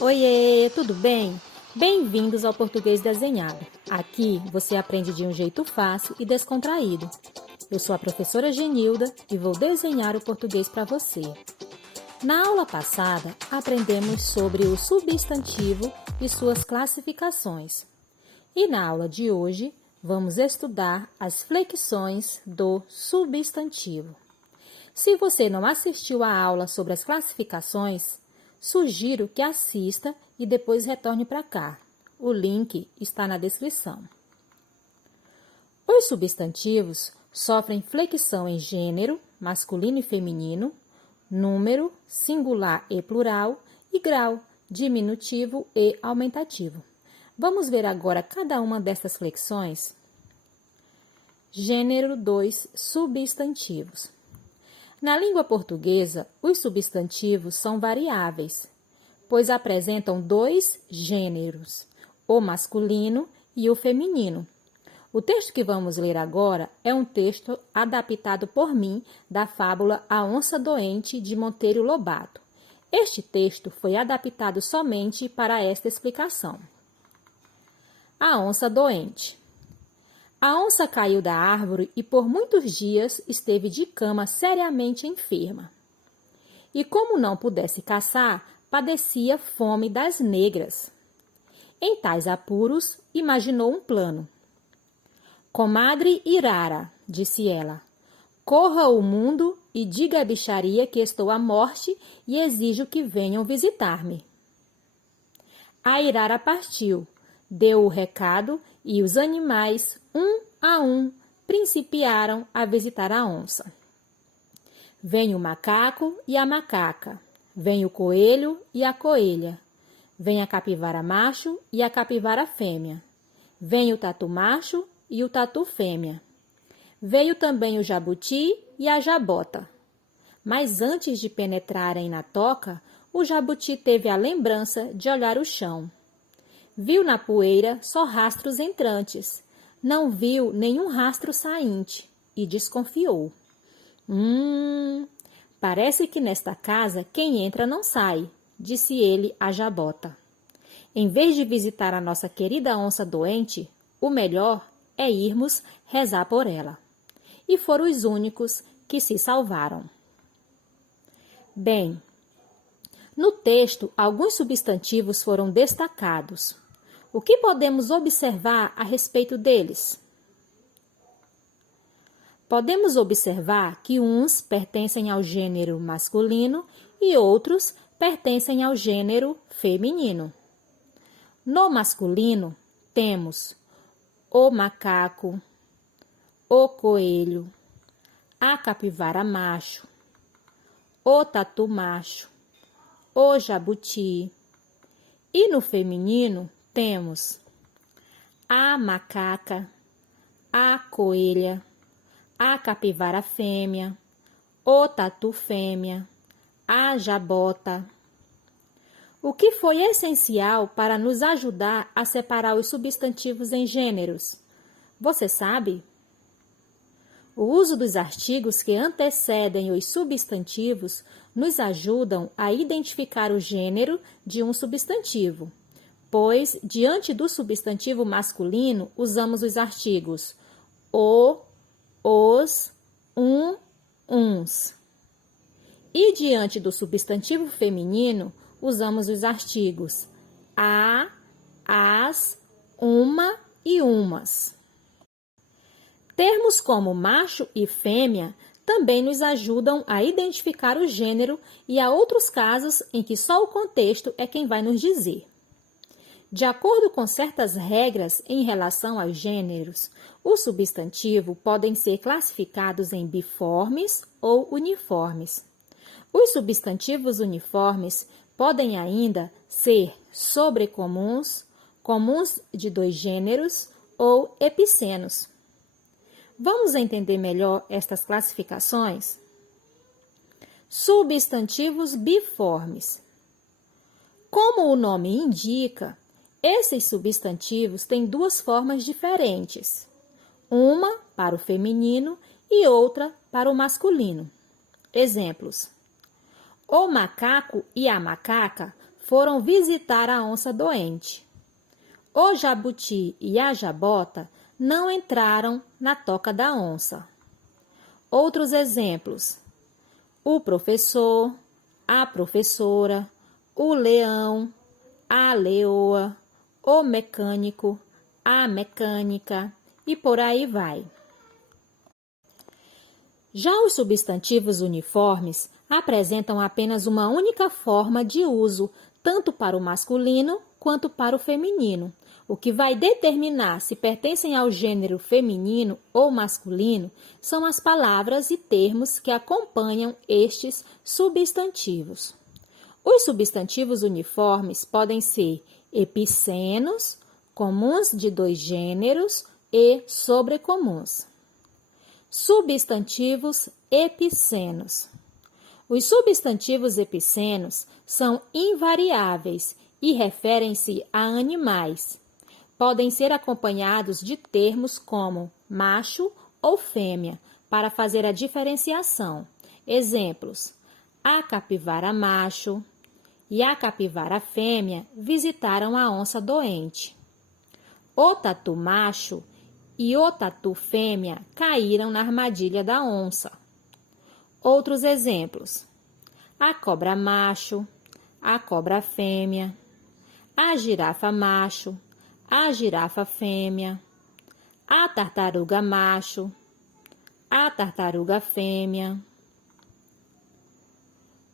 Oiê, tudo bem? Bem-vindos ao Português Desenhado. Aqui você aprende de um jeito fácil e descontraído. Eu sou a professora Genilda e vou desenhar o português para você. Na aula passada, aprendemos sobre o substantivo e suas classificações. E na aula de hoje, vamos estudar as flexões do substantivo. Se você não assistiu à aula sobre as classificações, sugiro que assista e depois retorne para cá. O link está na descrição. Os substantivos sofrem flexão em gênero, masculino e feminino, número, singular e plural, e grau, diminutivo e aumentativo. Vamos ver agora cada uma dessas flexões? Gênero 2, substantivos. Na língua portuguesa, os substantivos são variáveis, pois apresentam dois gêneros, o masculino e o feminino. O texto que vamos ler agora é um texto adaptado por mim da fábula A Onça Doente, de Monteiro Lobato. Este texto foi adaptado somente para esta explicação. A onça doente. A onça caiu da árvore e por muitos dias esteve de cama seriamente enferma. E como não pudesse caçar, padecia fome das negras. Em tais apuros, imaginou um plano. Comadre Irara, disse ela, corra ao mundo e diga à bicharia que estou à morte e exijo que venham visitar-me. A Irara partiu, deu o recado e os animais, um a um, principiaram a visitar a onça. Vem o macaco e a macaca, vem o coelho e a coelha, vem a capivara macho e a capivara fêmea, vem o tatu macho e o tatu fêmea. Veio também o jabuti e a jabota. Mas antes de penetrarem na toca, o jabuti teve a lembrança de olhar o chão. Viu na poeira só rastros entrantes, não viu nenhum rastro sainte e desconfiou. Parece que nesta casa quem entra não sai, disse ele à jabota. Em vez de visitar a nossa querida onça doente, o melhor é irmos rezar por ela. E foram os únicos que se salvaram. Bem, no texto, alguns substantivos foram destacados. O que podemos observar a respeito deles? Podemos observar que uns pertencem ao gênero masculino e outros pertencem ao gênero feminino. No masculino, temos o macaco, o coelho, a capivara macho, o tatu macho, o jabuti. E no feminino, temos a macaca, a coelha, a capivara fêmea, o tatu fêmea, a jabota. O que foi essencial para nos ajudar a separar os substantivos em gêneros? Você sabe? O uso dos artigos que antecedem os substantivos nos ajudam a identificar o gênero de um substantivo, pois, diante do substantivo masculino, usamos os artigos o, os, uns. E diante do substantivo feminino, usamos os artigos a, as, uma e umas. Termos como macho e fêmea também nos ajudam a identificar o gênero e há outros casos em que só o contexto é quem vai nos dizer. De acordo com certas regras em relação aos gêneros, os substantivos podem ser classificados em biformes ou uniformes. Os substantivos uniformes podem ainda ser sobrecomuns, comuns de dois gêneros ou epicenos. Vamos entender melhor estas classificações? Substantivos biformes. Como o nome indica, esses substantivos têm duas formas diferentes, uma para o feminino e outra para o masculino. Exemplos: o macaco e a macaca foram visitar a onça doente. O jabuti e a jabota não entraram na toca da onça. Outros exemplos: o professor, a professora, o leão, a leoa, o mecânico, a mecânica e por aí vai. Já os substantivos uniformes apresentam apenas uma única forma de uso, tanto para o masculino quanto para o feminino. O que vai determinar se pertencem ao gênero feminino ou masculino são as palavras e termos que acompanham estes substantivos. Os substantivos uniformes podem ser epicenos, comuns de dois gêneros, e sobrecomuns. Substantivos epicenos. Os substantivos epicenos são invariáveis e referem-se a animais. Podem ser acompanhados de termos como macho ou fêmea, para fazer a diferenciação. Exemplos: a capivara macho e a capivara fêmea visitaram a onça doente. O tatu macho e o tatu fêmea caíram na armadilha da onça. Outros exemplos: a cobra macho, a cobra fêmea, a girafa macho, a girafa fêmea, a tartaruga macho, a tartaruga fêmea.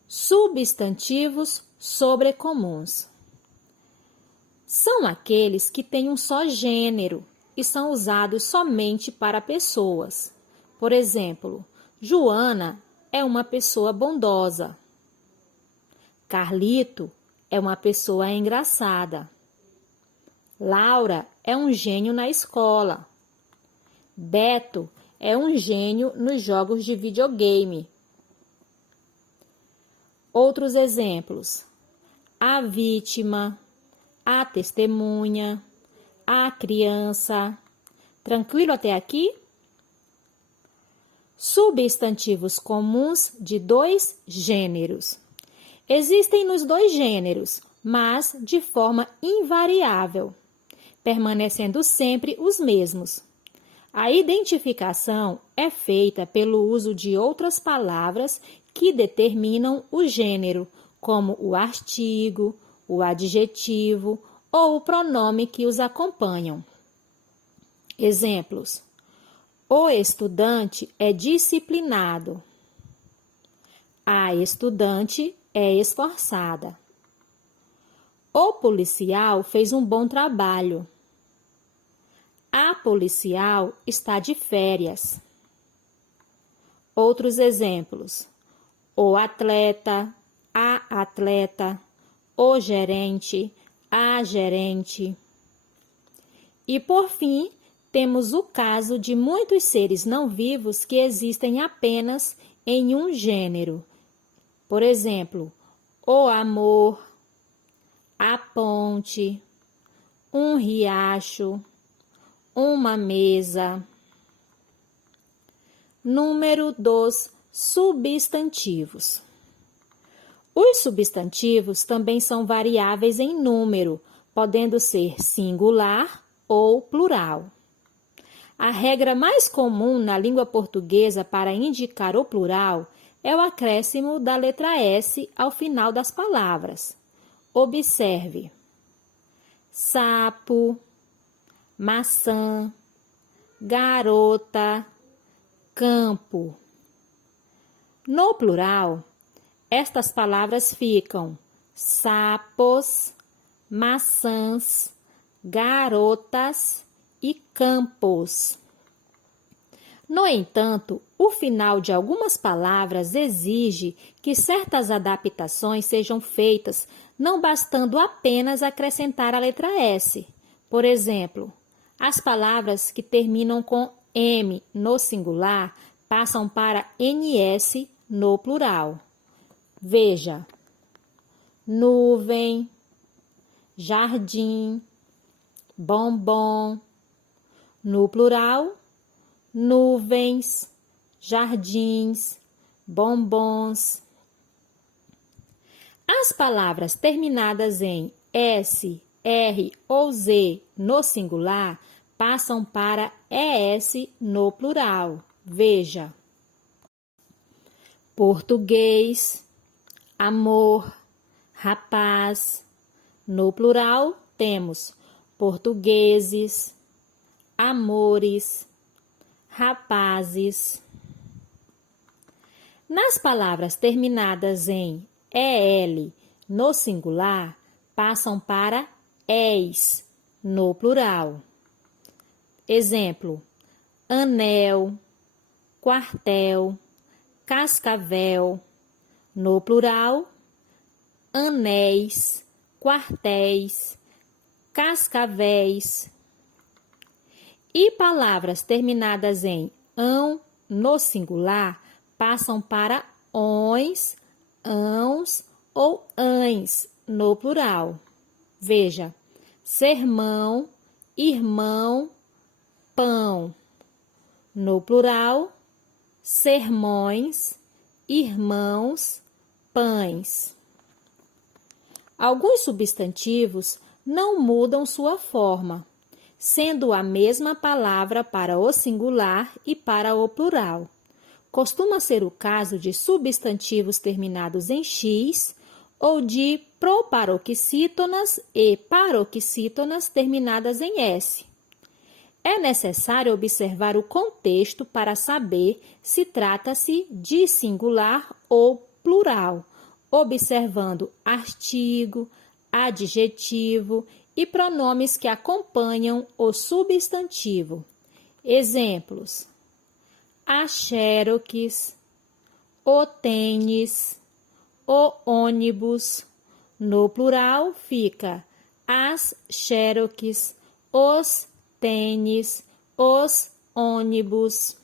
Substantivos sobrecomuns. São aqueles que têm um só gênero e são usados somente para pessoas. Por exemplo, Joana é uma pessoa bondosa. Carlito é uma pessoa engraçada. Laura é um gênio na escola. Beto é um gênio nos jogos de videogame. Outros exemplos: a vítima, a testemunha, a criança. Tranquilo até aqui? Substantivos comuns de dois gêneros. Existem nos dois gêneros, mas de forma invariável, permanecendo sempre os mesmos. A identificação é feita pelo uso de outras palavras que determinam o gênero, como o artigo, o adjetivo ou o pronome que os acompanham. Exemplos: o estudante é disciplinado. A estudante é esforçada. O policial fez um bom trabalho. A policial está de férias. Outros exemplos: o atleta, a atleta, o gerente, a gerente. E, por fim, temos o caso de muitos seres não vivos que existem apenas em um gênero. Por exemplo, o amor, a ponte, um riacho, uma mesa. Número dos substantivos. Os substantivos também são variáveis em número, podendo ser singular ou plural. A regra mais comum na língua portuguesa para indicar o plural é o acréscimo da letra S ao final das palavras. Observe: sapo, maçã, garota, campo. No plural, estas palavras ficam sapos, maçãs, garotas e campos. No entanto, o final de algumas palavras exige que certas adaptações sejam feitas, não bastando apenas acrescentar a letra S. Por exemplo, as palavras que terminam com M no singular passam para NS no plural. Veja: nuvem, jardim, bombom. No plural, nuvens, jardins, bombons. As palavras terminadas em S, R ou Z no singular passam para ES no plural. Veja: português, amor, rapaz. No plural, temos portugueses, amores, rapazes. Nas palavras terminadas em EL no singular, passam para ES no plural. Exemplo: anel, quartel, cascavel. No plural, anéis, quartéis, cascavéis. E palavras terminadas em ão no singular passam para ões, ãos ou ães no plural. Veja: sermão, irmão, pão. No plural, sermões, irmãos, pães. Alguns substantivos não mudam sua forma, sendo a mesma palavra para o singular e para o plural. Costuma ser o caso de substantivos terminados em X ou de proparoxítonas e paroxítonas terminadas em S. É necessário observar o contexto para saber se trata-se de singular ou plural, observando artigo, adjetivo e pronomes que acompanham o substantivo. Exemplos: a xerox, o tênis, o ônibus. No plural fica as xerox, os tênis, os ônibus.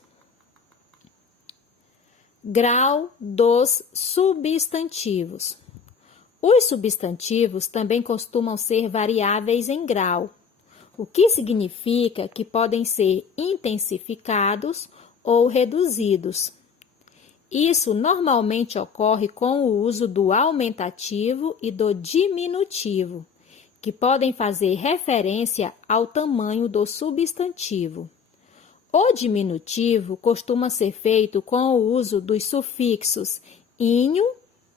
Grau dos substantivos. Os substantivos também costumam ser variáveis em grau, o que significa que podem ser intensificados ou reduzidos. Isso normalmente ocorre com o uso do aumentativo e do diminutivo, que podem fazer referência ao tamanho do substantivo. O diminutivo costuma ser feito com o uso dos sufixos inho,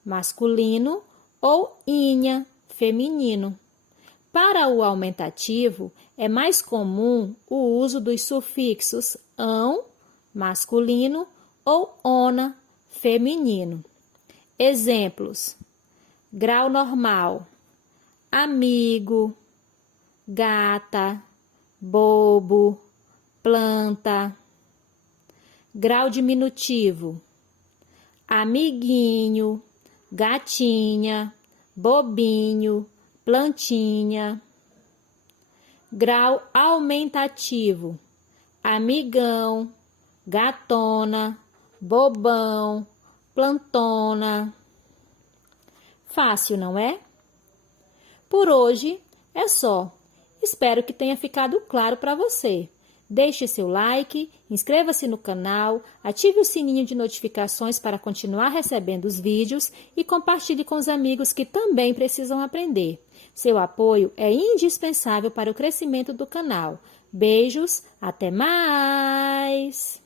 masculino, ou inha, feminino. Para o aumentativo, é mais comum o uso dos sufixos ão, masculino, ou ona, feminino. Exemplos: grau normal, amigo, gata, bobo, planta. Grau diminutivo: amiguinho, gatinha, bobinho, plantinha. Grau aumentativo: amigão, gatona, bobão, plantona. Fácil, não é? Por hoje é só. Espero que tenha ficado claro para você. Deixe seu like, inscreva-se no canal, ative o sininho de notificações para continuar recebendo os vídeos e compartilhe com os amigos que também precisam aprender. Seu apoio é indispensável para o crescimento do canal. Beijos, até mais!